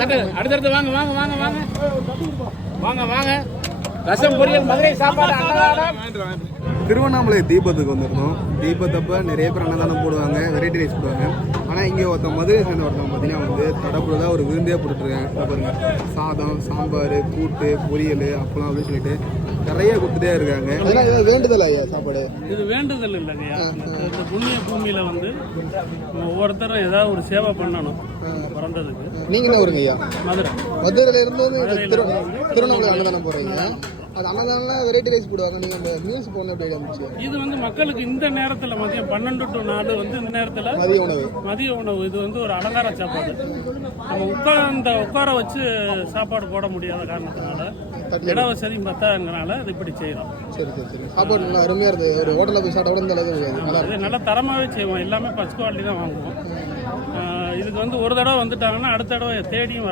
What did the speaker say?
அடுத்தடுத்து வாங்க வாங்க வாங்க வாங்க. வாங்க வாங்க. ரசம் பொரியல் மதுரை சாப்பாடு அன்னதானம். திருவண்ணாமலை தீபத்துக்கு வந்திருந்தோம். தீபத்தப்ப நிறைய பேர் அன்னதானம் போடுவாங்க வெரைட்டி ரைஸ் போடுவாங்க. ஆனால் இங்கே ஒருத்தன் மதுரை சேர்ந்த ஒருத்தவங்க பார்த்தீங்கன்னா வந்து தடப்புறதாக ஒரு விருந்தே போட்டுருக்காங்க பாருங்க. சாதம் சாம்பார் கூட்டு பொரியல் அப்பளம் அப்படின்னு சொல்லிட்டு நிறைய கொடுத்துட்டே இருக்காங்க. அதெல்லாம் ஏதாவது வேண்டுதல் ஐயா சாப்பாடு. இது வேண்டுதல் இல்லைங்கய்யா இந்த இந்த புண்ணிய பூமியில வந்து நம்ம ஒவ்வொருத்தரும் ஏதாவது ஒரு சேவை பண்ணணும் பிறந்ததுக்கு. நீங்கள் என்ன வருங்க ஐயா? மதுரை. மதுரையில இருந்து வந்து திருவண்ணாமலை அன்னதானம் போடுறீங்க. அது அன்னதானம் வெரைட்டி ரைஸ் போடுவாங்க. நீங்கள் அந்த மீல்ஸ் போடணும் எப்படி இருந்துச்சு? இது வந்து மக்களுக்கு இந்த நேரத்துல மதியம் பன்னெண்டு டு நாலு வந்து இந்த நேரத்துல மதிய உணவு. மதிய உணவு. இது வந்து ஒரு அலங்கார சாப்பாடு. நம்ம உட்கார்ந்த உட்கார வச்சு சாப்பாடு போட முடியாத காரணத்தினால இட வசதி பத்தாதனால இது இப்படி செய்யறோம் சரி சரி சரி. சாப்பாடு நல்லா அருமையாக இருந்தது ஒரு ஹோட்டலில் போய் சாப்பிட்ட கூட அளவுக்கு. நல்லா இது நல்ல தரமாவே செய்வோம். எல்லாமே ஃபர்ஸ்ட் குவாலிட்டி தான் வாங்குவோம். இதுக்கு வந்து ஒரு தடவை வந்துட்டாங்கன்னா அடுத்த தடவை தேடியும் வர